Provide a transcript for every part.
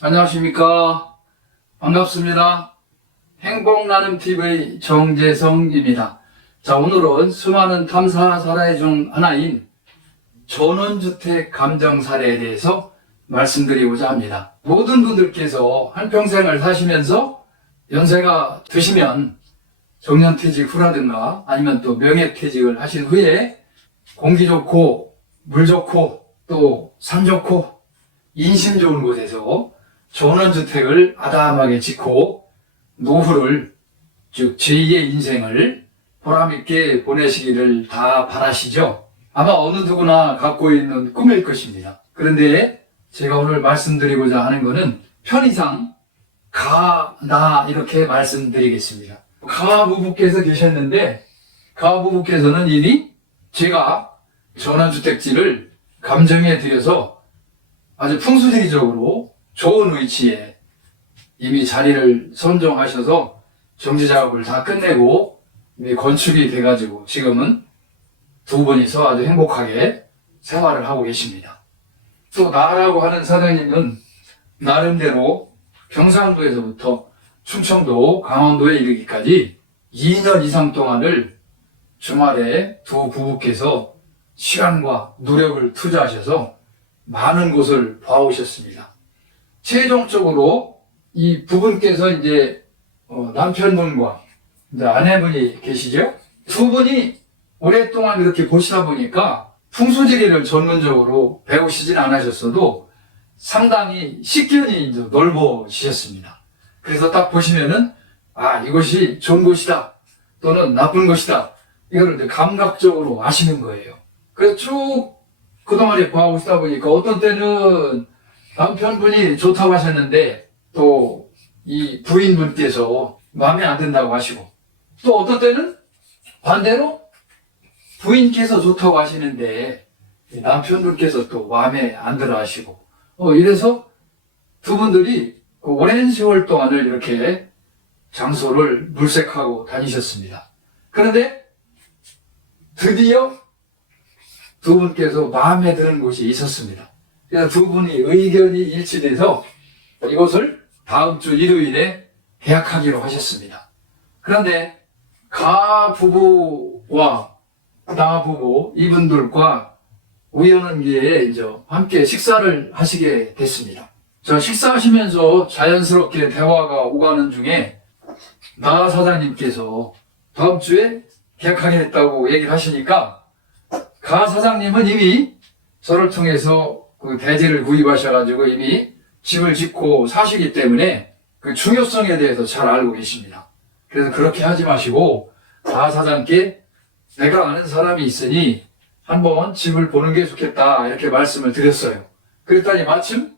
안녕하십니까. 반갑습니다. 행복나눔TV 정재성입니다. 자, 오늘은 수많은 탐사 사례 중 하나인 전원주택 감정 사례에 대해서 말씀드리고자 합니다. 모든 분들께서 한평생을 사시면서 연세가 드시면 정년퇴직 후라든가 아니면 또 명예퇴직을 하신 후에 공기 좋고 물 좋고 또 산 좋고 인심 좋은 곳에서 전원주택을 아담하게 짓고 노후를, 즉 제2의 인생을 보람있게 보내시기를 다 바라시죠. 아마 어느 누구나 갖고 있는 꿈일 것입니다. 그런데 제가 오늘 말씀드리고자 하는 것은 편의상 나 이렇게 말씀드리겠습니다. 가부부께서 계셨는데 가부부께서는 이미 제가 전원주택지를 감정해 드려서 아주 풍수지리적으로 좋은 위치에 이미 자리를 선정하셔서 정지작업을 다 끝내고 이미 건축이 돼가지고 지금은 두 분이서 아주 행복하게 생활을 하고 계십니다. 또 나라고 하는 사장님은 나름대로 경상도에서부터 충청도, 강원도에 이르기까지 2년 이상 동안을 주말에 두 부부께서 시간과 노력을 투자하셔서 많은 곳을 봐오셨습니다. 최종적으로 이 부분께서 이제 남편분과 이제 아내분이 계시죠? 두 분이 오랫동안 이렇게 보시다 보니까 풍수지리를 전문적으로 배우시진 않으셨어도 상당히 식견이 이제 넓어지셨습니다. 그래서 딱 보시면은 이것이 좋은 곳이다 또는 나쁜 곳이다 이거를 이제 감각적으로 아시는 거예요. 그래서 쭉 그동안에 봐오시다 보니까 어떤 때는 남편분이 좋다고 하셨는데 또 이 부인분께서 마음에 안 든다고 하시고 또 어떤 때는 반대로 부인께서 좋다고 하시는데 남편분께서 또 마음에 안 들어 하시고 이래서 두 분들이 그 오랜 세월 동안을 이렇게 장소를 물색하고 다니셨습니다. 그런데 드디어 두 분께서 마음에 드는 곳이 있었습니다. 그래서 두 분이 의견이 일치돼서 이것을 다음 주 일요일에 계약하기로 하셨습니다. 그런데 가부부와 나부부 이분들과 우연한기에 이제 함께 식사를 하시게 됐습니다. 저 식사하시면서 자연스럽게 대화가 오가는 중에 나 사장님께서 다음 주에 계약하게 됐다고 얘기를 하시니까 가 사장님은 이미 저를 통해서 그 대지를 구입하셔가지고 이미 집을 짓고 사시기 때문에 그 중요성에 대해서 잘 알고 계십니다. 그래서 그렇게 하지 마시고 가 사장께 내가 아는 사람이 있으니 한번 집을 보는 게 좋겠다 이렇게 말씀을 드렸어요. 그랬더니 마침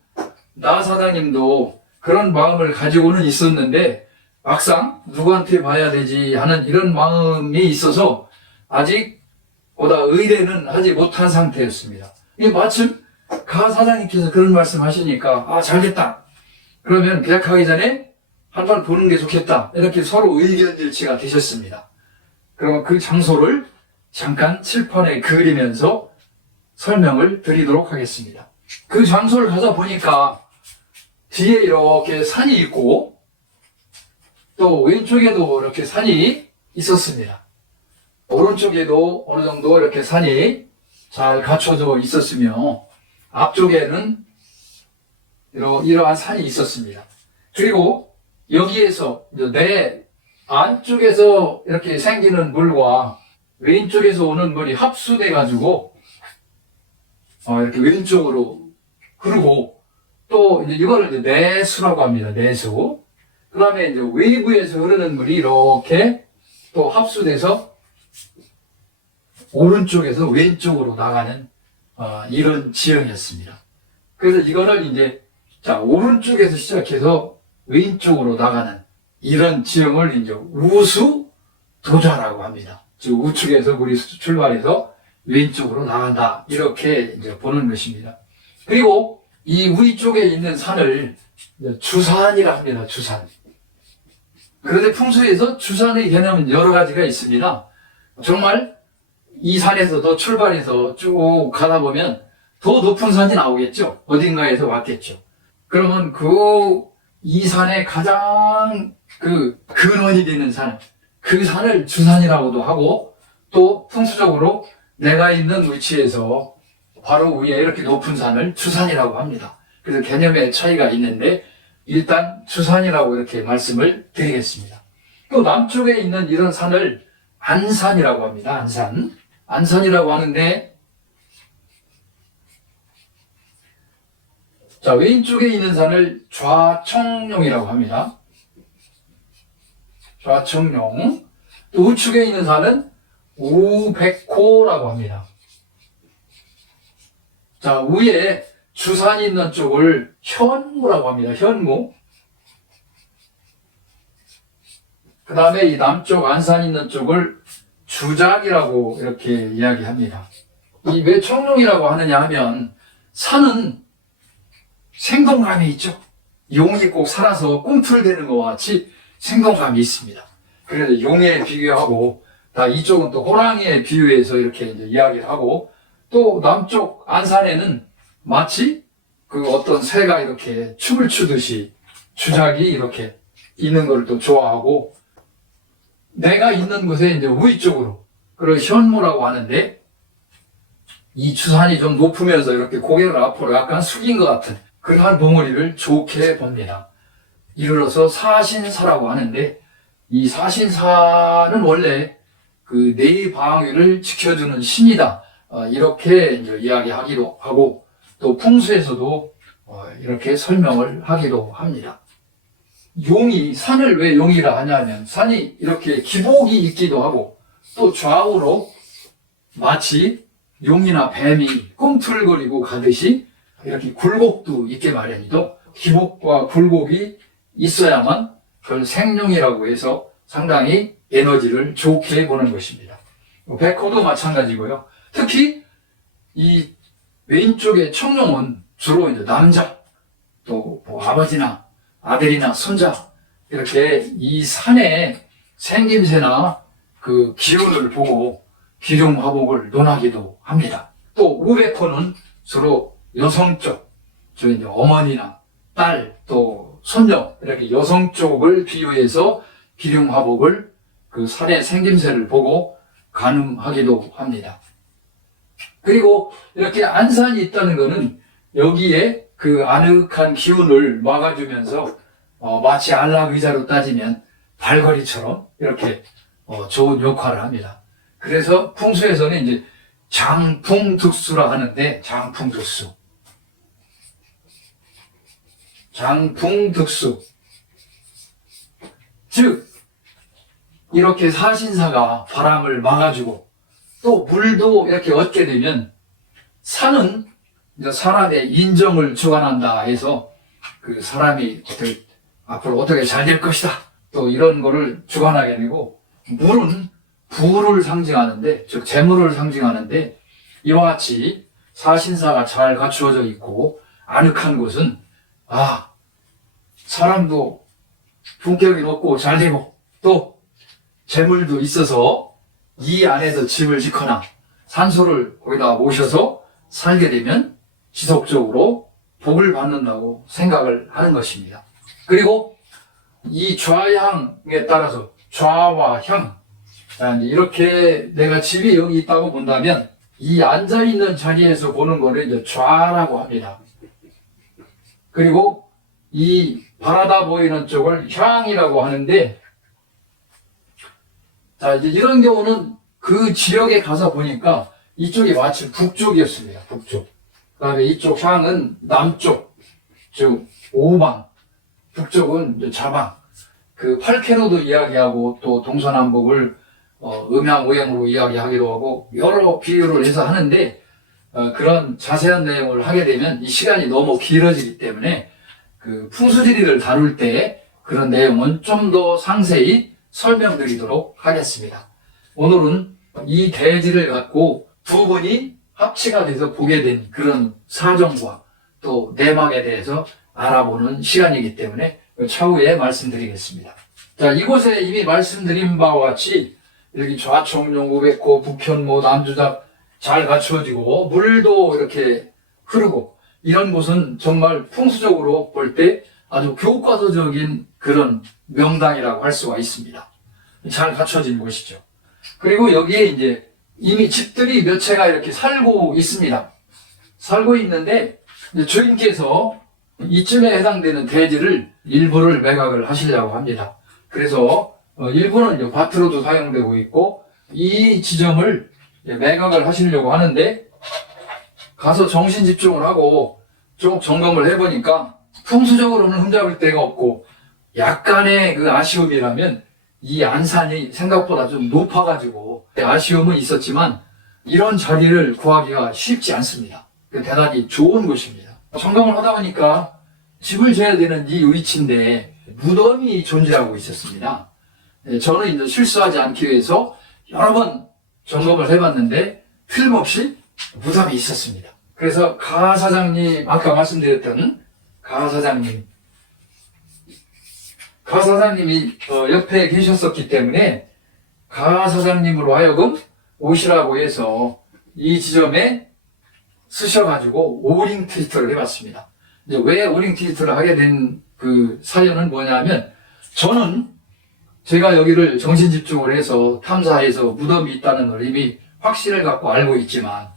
나 사장님도 그런 마음을 가지고는 있었는데 막상 누구한테 봐야 되지 하는 이런 마음이 있어서 아직 보다 의뢰는 하지 못한 상태였습니다. 이게 마침 가 사장님께서 그런 말씀 하시니까 잘됐다. 그러면 계약하기 전에 한번 보는 게 좋겠다. 이렇게 서로 의견 일치가 되셨습니다. 그럼 그 장소를 잠깐 칠판에 그리면서 설명을 드리도록 하겠습니다. 그 장소를 가서 보니까 뒤에 이렇게 산이 있고 또 왼쪽에도 이렇게 산이 있었습니다. 오른쪽에도 어느 정도 이렇게 산이 잘 갖춰져 있었으며 앞쪽에는 이러한 산이 있었습니다. 그리고 여기에서 내 안쪽에서 이렇게 생기는 물과 왼쪽에서 오는 물이 합수돼 가지고 이렇게 왼쪽으로 흐르고 또 이거를 이제 내수라고 합니다. 내수. 그 다음에 이제 외부에서 흐르는 물이 이렇게 또 합수돼서 오른쪽에서 왼쪽으로 나가는 이런 지형이었습니다. 그래서 이거를 이제 오른쪽에서 시작해서 왼쪽으로 나가는 이런 지형을 이제 우수도자라고 합니다. 즉 우측에서 물이 출발해서 왼쪽으로 나간다 이렇게 이제 보는 것입니다. 그리고 이 위쪽에 있는 산을 주산이라 합니다. 주산. 그런데 풍수에서 주산의 개념은 여러 가지가 있습니다. 정말 이 산에서도 출발해서 쭉 가다 보면 더 높은 산이 나오겠죠. 어딘가에서 왔겠죠. 그러면 이 산의 가장 근원이 되는 산, 그 산을 주산이라고도 하고, 또 풍수적으로 내가 있는 위치에서 바로 위에 이렇게 높은 산을 주산이라고 합니다. 그래서 개념의 차이가 있는데 일단 주산이라고 이렇게 말씀을 드리겠습니다. 또 남쪽에 있는 이런 산을 안산이라고 합니다. 안산. 안산이라고 하는데, 자, 왼쪽에 있는 산을 좌청룡이라고 합니다. 좌청룡. 또 우측에 있는 산은 우백호라고 합니다. 자, 위에 주산이 있는 쪽을 현무라고 합니다. 현무. 그 다음에 이 남쪽 안산이 있는 쪽을 주작이라고 이렇게 이야기합니다. 이 왜 청룡이라고 하느냐 하면 산은 생동감이 있죠. 용이 꼭 살아서 꿈틀대는 것과 같이 생동감이 있습니다. 그래서 용에 비교하고, 이쪽은 또 호랑이에 비유해서 이렇게 이제 이야기를 하고, 또 남쪽 안산에는 마치 어떤 새가 이렇게 춤을 추듯이 주작이 이렇게 있는 걸 또 좋아하고, 내가 있는 곳에 이제 위쪽으로, 그걸 현무라고 하는데, 이 주산이 좀 높으면서 이렇게 고개를 앞으로 약간 숙인 것 같은 그러한 봉우리를 좋게 봅니다. 이르러서 사신사라고 하는데, 이 사신사는 원래 내 방위를 지켜주는 신이다. 이렇게 이제 이야기하기도 하고, 또 풍수에서도 이렇게 설명을 하기도 합니다. 산을 왜 용이라 하냐면, 산이 이렇게 기복이 있기도 하고, 또 좌우로 마치 용이나 뱀이 꿈틀거리고 가듯이 이렇게 굴곡도 있게 마련이죠. 기복과 굴곡이 있어야만 그걸 생룡이라고 해서 상당히 에너지를 좋게 보는 것입니다. 백호도 마찬가지고요. 특히 이 왼쪽의 청룡은 주로 이제 남자, 또 아버지나 아들이나 손자, 이렇게 이 산의 생김새나 기운을 보고 기룡화복을 논하기도 합니다. 또 우백호는 주로 여성 쪽, 이제 어머니나 딸, 또 손녀, 이렇게 여성 쪽을 비유해서 기룡화복을 산의 생김새를 보고 가늠하기도 합니다. 그리고 이렇게 안산이 있다는 것은 여기에 아늑한 기운을 막아주면서 마치 안락의자로 따지면 발걸이처럼 이렇게 좋은 역할을 합니다. 그래서 풍수에서는 이제 장풍득수라 하는데, 장풍득수. 즉, 이렇게 사신사가 바람을 막아주고, 또 물도 이렇게 얻게 되면, 산은 이제 사람의 인정을 주관한다 해서, 사람이 앞으로 어떻게 잘 될 것이다. 또 이런 거를 주관하게 되고, 물은 부를 상징하는데, 즉 재물을 상징하는데, 이와 같이 사신사가 잘 갖추어져 있고 아늑한 곳은 사람도 품격이 높고 잘 되고, 또 재물도 있어서 이 안에서 집을 짓거나 산소를 거기다 모셔서 살게 되면 지속적으로 복을 받는다고 생각을 하는 것입니다. 그리고 이 좌향에 따라서 좌와 향, 이렇게 내가 집이 여기 있다고 본다면 이 앉아있는 자리에서 보는 거를 이제 좌라고 합니다. 그리고 이 바라다 보이는 쪽을 향이라고 하는데, 이제 이런 경우는 그 지역에 가서 보니까 이쪽이 마치 북쪽이었습니다. 북쪽. 그 다음에 이쪽 향은 남쪽, 즉 오방, 북쪽은 이제 자방. 팔캐노도 이야기하고 또 동서남북을 음양오행으로 이야기하기도 하고 여러 비유를 해서 하는데, 그런 자세한 내용을 하게 되면 이 시간이 너무 길어지기 때문에 풍수지리를 다룰 때 그런 내용은 좀 더 상세히 설명드리도록 하겠습니다. 오늘은 이 대지를 갖고 두 분이 합치가 돼서 보게 된 그런 사정과 또 내막에 대해서 알아보는 시간이기 때문에 차후에 말씀드리겠습니다. 자, 이곳에 이미 말씀드린 바와 같이 이렇게 좌청룡, 우백호, 북현모, 남주작 잘 갖추어지고 물도 이렇게 흐르고 이런 곳은 정말 풍수적으로 볼 때 아주 교과서적인 그런 명당이라고 할 수가 있습니다. 잘 갖춰진 곳이죠. 그리고 여기에 이제 이미 집들이 몇 채가 이렇게 살고 있습니다. 살고 있는데 이제 주인께서 이쯤에 해당되는 대지를 일부를 매각을 하시려고 합니다. 그래서 일부는 이제 밭으로도 사용되고 있고 이 지점을 매각을 하시려고 하는데 가서 정신 집중을 하고 좀 점검을 해보니까 풍수적으로는 흠잡을 데가 없고 약간의 그 아쉬움이라면 이 안산이 생각보다 좀 높아가지고 아쉬움은 있었지만 이런 자리를 구하기가 쉽지 않습니다. 대단히 좋은 곳입니다. 점검을 하다 보니까 집을 지어야 되는 이 위치인데 무덤이 존재하고 있었습니다. 저는 이제 실수하지 않기 위해서 여러 번 점검을 해봤는데 틀림없이 무덤이 있었습니다. 그래서 가 사장님, 아까 말씀드렸던 가 사장님이 옆에 계셨었기 때문에 가 사장님으로 하여금 오시라고 해서 이 지점에 쓰셔가지고 오링 테스트를 해봤습니다. 이제 왜 오링 테스트를 하게 된 그 사연은 뭐냐면 저는 제가 여기를 정신 집중을 해서 탐사해서 무덤이 있다는 걸 이미 확신을 갖고 알고 있지만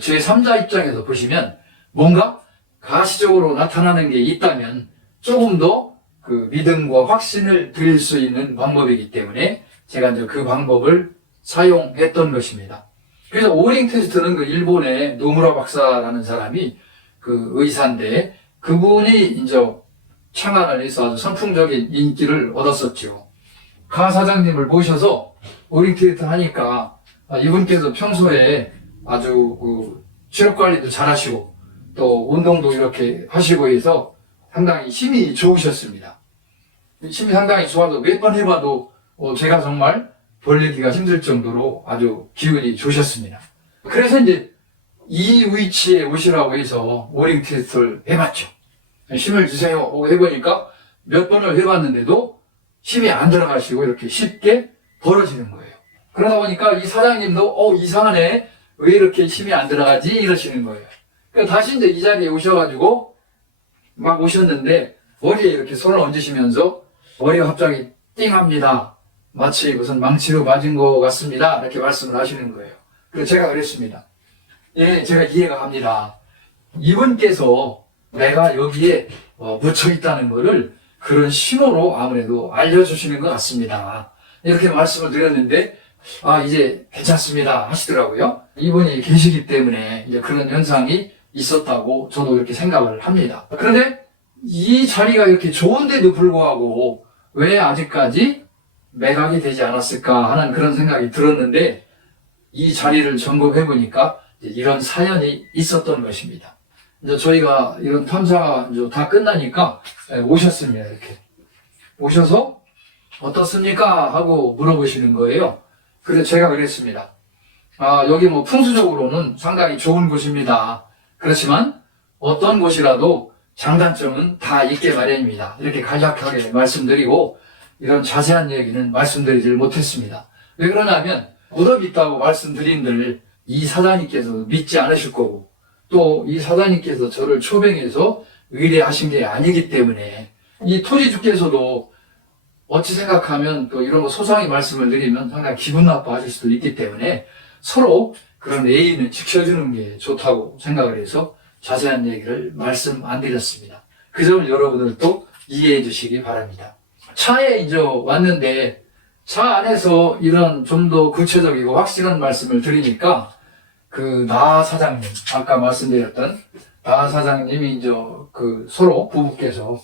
제 3자 입장에서 보시면 뭔가 가시적으로 나타나는 게 있다면 조금 더 그 믿음과 확신을 드릴 수 있는 방법이기 때문에 제가 이제 그 방법을 사용했던 것입니다. 그래서 오링 테스트는 그 일본의 노무라 박사라는 사람이 그 의사인데 그분이 이제 창안을 해서 아주 선풍적인 인기를 얻었었죠. 가 사장님을 모셔서 오링 테스트 하니까 이분께서 평소에 아주 그 체력 관리도 잘하시고 또 운동도 이렇게 하시고 해서 상당히 힘이 좋으셨습니다. 힘이 상당히 좋아도 몇 번 해봐도 제가 정말 벌리기가 힘들 정도로 아주 기운이 좋으셨습니다. 그래서 이제 이 위치에 오시라고 해서 오링 테스트를 해봤죠. 힘을 주세요 하고 해보니까 몇 번을 해봤는데도 힘이 안 들어가시고 이렇게 쉽게 벌어지는 거예요. 그러다 보니까 이 사장님도 이상하네, 왜 이렇게 힘이 안 들어가지 이러시는 거예요. 그러니까 다시 이제 이 자리에 오셔가지고 막 오셨는데 머리에 이렇게 손을 얹으시면서 머리가 갑자기 띵합니다. 마치 무슨 망치로 맞은 것 같습니다. 이렇게 말씀을 하시는 거예요. 그래서 제가 그랬습니다. 예, 제가 이해가 갑니다. 이분께서 내가 여기에 묻혀 있다는 거를 그런 신호로 아무래도 알려주시는 것 같습니다. 이렇게 말씀을 드렸는데 이제 괜찮습니다 하시더라고요. 이분이 계시기 때문에 이제 그런 현상이 있었다고 저도 이렇게 생각을 합니다. 그런데 이 자리가 이렇게 좋은데도 불구하고 왜 아직까지 매각이 되지 않았을까 하는 그런 생각이 들었는데 이 자리를 점검해 보니까 이런 사연이 있었던 것입니다. 이제 저희가 이런 탐사가 이제 다 끝나니까 오셨습니다. 이렇게 오셔서 어떻습니까 하고 물어보시는 거예요. 그래서 제가 그랬습니다. 여기 뭐 풍수적으로는 상당히 좋은 곳입니다. 그렇지만 어떤 곳이라도 장단점은 다 있게 마련입니다. 이렇게 간략하게 말씀드리고 이런 자세한 얘기는 말씀드리질 못했습니다. 왜 그러냐면 무덤이 있다고 말씀드린들 이 사장님께서 믿지 않으실 거고 또 이 사장님께서 저를 초빙해서 의뢰하신 게 아니기 때문에 이 토지주께서도 어찌 생각하면 또 이런 거 소상히 말씀을 드리면 상당히 기분 나빠하실 수도 있기 때문에 서로 그런 예의는 지켜주는 게 좋다고 생각을 해서 자세한 얘기를 말씀 안 드렸습니다. 그 점을 여러분들도 이해해 주시기 바랍니다. 차에 이제 왔는데 차 안에서 이런 좀 더 구체적이고 확실한 말씀을 드리니까 그 나 사장님, 아까 말씀드렸던 나 사장님이 이제 그 서로 부부께서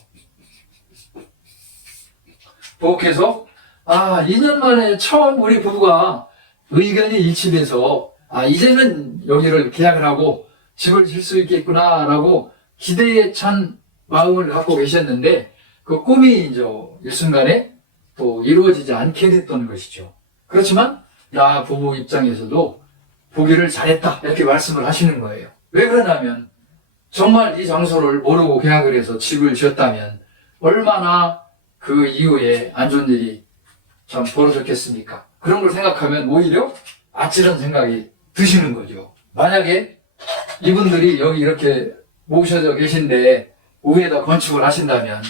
2년 만에 처음 우리 부부가 의견이 일치돼서 이제는 여기를 계약을 하고 집을 질 수 있겠구나라고 기대에 찬 마음을 갖고 계셨는데 그 꿈이 이제 일순간에 또 이루어지지 않게 됐던 것이죠. 그렇지만 나 부부 입장에서도 보기를 잘했다 이렇게 말씀을 하시는 거예요. 왜 그러냐면 정말 이 장소를 모르고 계약을 해서 집을 지었다면 얼마나 그 이후에 안 좋은 일이 참 벌어졌겠습니까? 그런 걸 생각하면 오히려 아찔한 생각이 드시는 거죠. 만약에 이분들이 여기 이렇게 모셔져 계신데 위에다 건축을 하신다면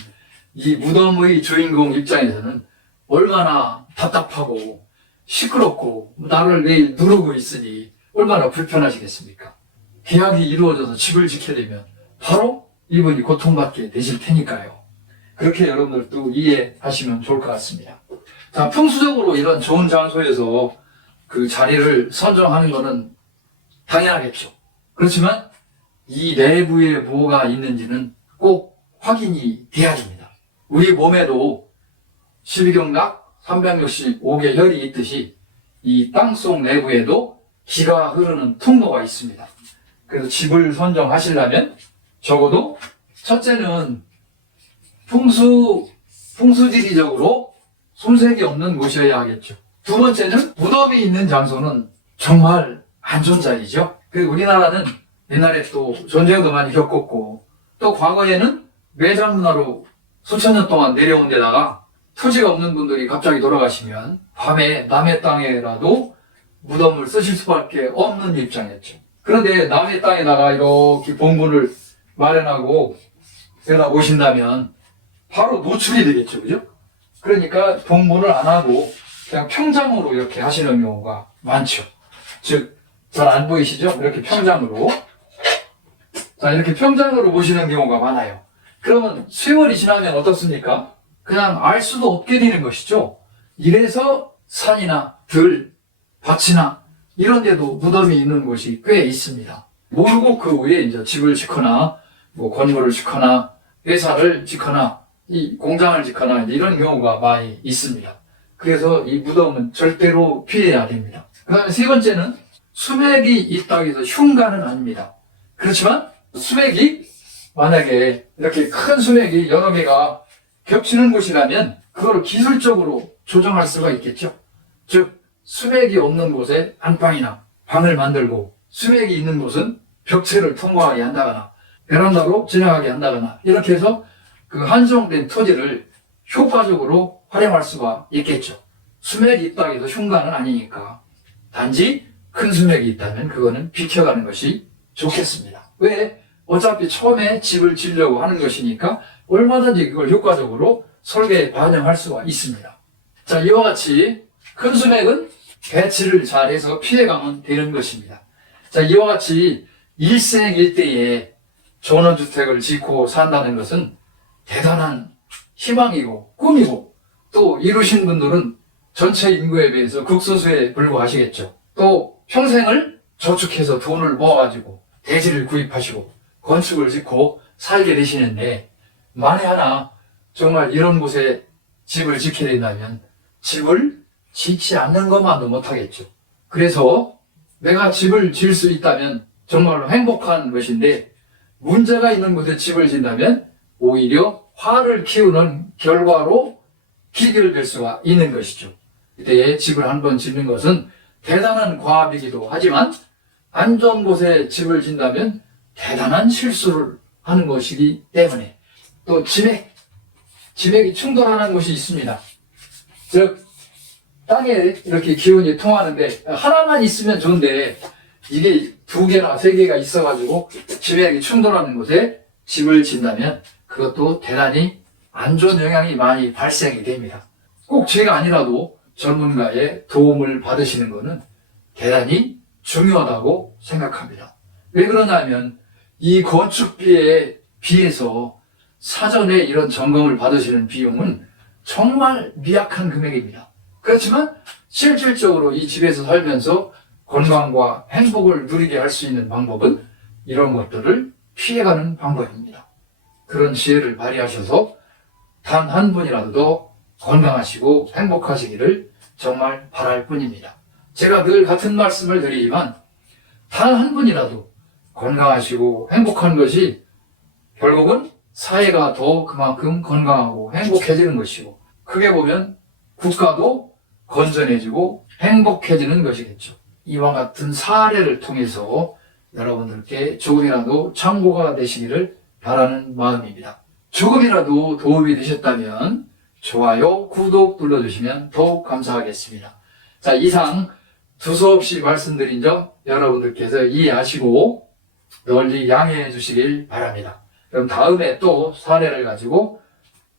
이 무덤의 주인공 입장에서는 얼마나 답답하고 시끄럽고 나를 매일 누르고 있으니 얼마나 불편하시겠습니까? 계약이 이루어져서 집을 지켜야 되면 바로 이분이 고통받게 되실 테니까요. 그렇게 여러분들도 이해하시면 좋을 것 같습니다. 자, 풍수적으로 이런 좋은 장소에서 그 자리를 선정하는 것은 당연하겠죠. 그렇지만 이 내부에 뭐가 있는지는 꼭 확인이 돼야 됩니다. 우리 몸에도 12경락 365개 혈이 있듯이 이 땅속 내부에도 기가 흐르는 통로가 있습니다. 그래서 집을 선정하시려면 적어도 첫째는 풍수지리적으로 손색이 없는 곳이어야 하겠죠. 두 번째는 무덤이 있는 장소는 정말 안전자리죠. 그리고 우리나라는 옛날에 또 전쟁도 많이 겪었고 또 과거에는 매장 문화로 수천 년 동안 내려온 데다가 토지가 없는 분들이 갑자기 돌아가시면 밤에 남의 땅에라도 무덤을 쓰실 수밖에 없는 입장이었죠. 그런데 남의 땅에다가 이렇게 봉분을 마련하고 여기다 오신다면 바로 노출이 되겠죠. 그죠? 그러니까 봉분을 안 하고 그냥 평장으로 이렇게 하시는 경우가 많죠. 즉, 잘 안 보이시죠? 이렇게 평장으로. 자, 이렇게 평장으로 보시는 경우가 많아요. 그러면 세월이 지나면 어떻습니까? 그냥 알 수도 없게 되는 것이죠. 이래서 산이나 들, 밭이나 이런 데도 무덤이 있는 곳이 꽤 있습니다. 모르고 그 위에 이제 집을 짓거나, 뭐 건물을 짓거나, 회사를 짓거나, 이 공장을 짓거나 이런 경우가 많이 있습니다. 그래서 이 무덤은 절대로 피해야 됩니다. 그 다음에 세 번째는 수맥이 있다고 해서 흉가는 아닙니다. 그렇지만 수맥이 만약에 이렇게 큰 수맥이 여러 개가 겹치는 곳이라면 그걸 기술적으로 조정할 수가 있겠죠. 즉 수맥이 없는 곳에 안방이나 방을 만들고 수맥이 있는 곳은 벽체를 통과하게 한다거나 베란다로 지나가게 한다거나 이렇게 해서 그 한정된 토지를 효과적으로 활용할 수가 있겠죠. 수맥이 있다고 해서 흉가는 아니니까 단지 큰 수맥이 있다면 그거는 비켜가는 것이 좋겠습니다. 왜? 어차피 처음에 집을 지으려고 하는 것이니까 얼마든지 그걸 효과적으로 설계에 반영할 수가 있습니다. 자, 이와 같이 큰 수맥은 배치를 잘해서 피해가면 되는 것입니다. 자, 이와 같이 일생일대에 전원주택을 짓고 산다는 것은 대단한 희망이고 꿈이고 또 이루신 분들은 전체 인구에 비해서 극소수에 불과하시겠죠. 또 평생을 저축해서 돈을 모아가지고 대지를 구입하시고 건축을 짓고 살게 되시는데 만에 하나 정말 이런 곳에 집을 짓게 된다면 집을 짓지 않는 것만도 못하겠죠. 그래서 내가 집을 지을 수 있다면 정말로 행복한 것인데 문제가 있는 곳에 집을 짓는다면 오히려 화를 키우는 결과로 기결될 수가 있는 것이죠. 이때 집을 한번 짓는 것은 대단한 과업이기도 하지만 안 좋은 곳에 집을 짓는다면 대단한 실수를 하는 것이기 때문에 또 지맥이 충돌하는 곳이 있습니다. 즉 땅에 이렇게 기운이 통하는데 하나만 있으면 좋은데 이게 두 개나 세 개가 있어가지고 지맥이 충돌하는 곳에 집을 짓는다면 그것도 대단히 안 좋은 영향이 많이 발생이 됩니다. 꼭 제가 아니라도 전문가의 도움을 받으시는 것은 대단히 중요하다고 생각합니다. 왜 그러냐면 이 건축비에 비해서 사전에 이런 점검을 받으시는 비용은 정말 미약한 금액입니다. 그렇지만 실질적으로 이 집에서 살면서 건강과 행복을 누리게 할 수 있는 방법은 이런 것들을 피해가는 방법입니다. 그런 지혜를 발휘하셔서 단 한 분이라도 더 건강하시고 행복하시기를 정말 바랄 뿐입니다. 제가 늘 같은 말씀을 드리지만 단 한 분이라도 건강하시고 행복한 것이 결국은 사회가 더 그만큼 건강하고 행복해지는 것이고 크게 보면 국가도 건전해지고 행복해지는 것이겠죠. 이와 같은 사례를 통해서 여러분들께 조금이라도 참고가 되시기를 바라는 마음입니다. 조금이라도 도움이 되셨다면 좋아요, 구독 눌러주시면 더욱 감사하겠습니다. 자, 이상 두서없이 말씀드린 점 여러분들께서 이해하시고 널리 양해해 주시길 바랍니다. 그럼 다음에 또 사례를 가지고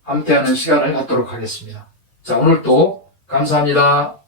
함께하는 시간을 갖도록 하겠습니다. 자, 오늘 또 감사합니다.